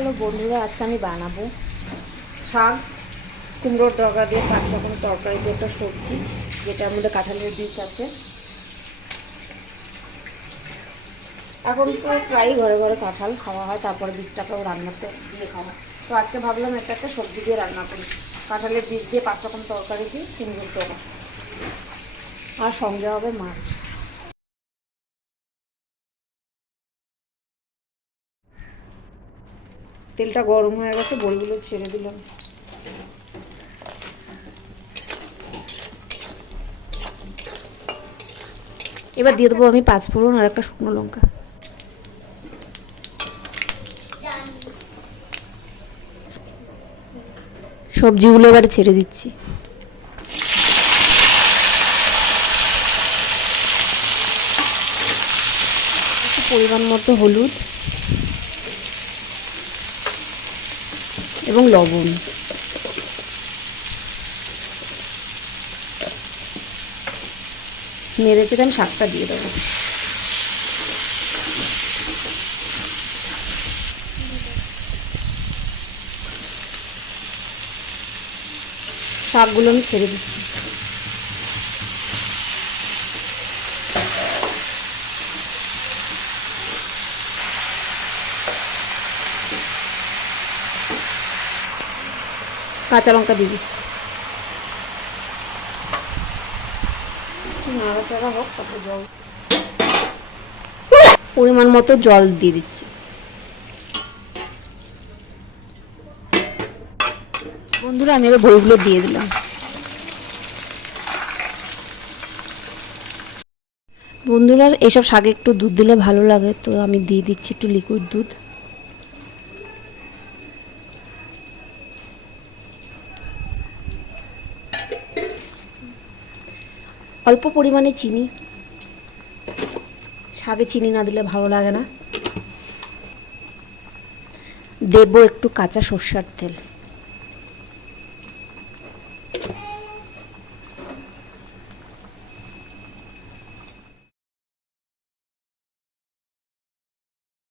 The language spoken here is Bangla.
হ্যালো বন্ধুরা, আজকে আমি বানাবো শাক কুমড়োর ডগা দিয়ে 5 রকম তরকারি দিয়ে একটা সবজি, যেটার মধ্যে কাঁঠালের বীজ আছে। এখন তো প্রায় ঘরে ঘরে কাঁঠাল খাওয়া হয়, তারপরে বীজটাকেও রান্নাতে দিয়ে খাওয়া। তো আজকে ভাবলাম এটা একটা সবজি দিয়ে রান্না করি, কাঁঠালের বীজ দিয়ে 5 রকম তরকারি দিয়ে কুমড়োর ডগা, আর সঙ্গে হবে মাছ। তেলটা গরম হয়ে গেছে, বড়িগুলো ছেড়ে দিলাম। এবার দিয়ে দেবো আমি 5 ফোড়ন আর একটা শুকনো লঙ্কা। সবজিগুলো এবারে ছেড়ে দিচ্ছি। পরিমাণ মতো হলুদ এবং লবণ, নেড়ে চেড়ে আমি শাকটা দিয়ে দেবো। শাকগুলো আমি ছেড়ে দিচ্ছি। কাঁচা লঙ্কা দিয়ে দিচ্ছি। নাড়াচাড়া হোক, তারপর জল, পরিমাণ মতো জল দিয়ে দিচ্ছি। বন্ধুরা, আমি এবার বড়িগুলো দিয়ে দিলাম। বন্ধুরা, এইসব শাকে একটু দুধ দিলে ভালো লাগে, তো আমি দিয়ে দিচ্ছি একটু লিকুইড দুধ। অল্প পরিমাণে চিনি, শাকে চিনি না দিলে ভালো লাগে না। দেবো একটু কাঁচা সর্ষের তেল।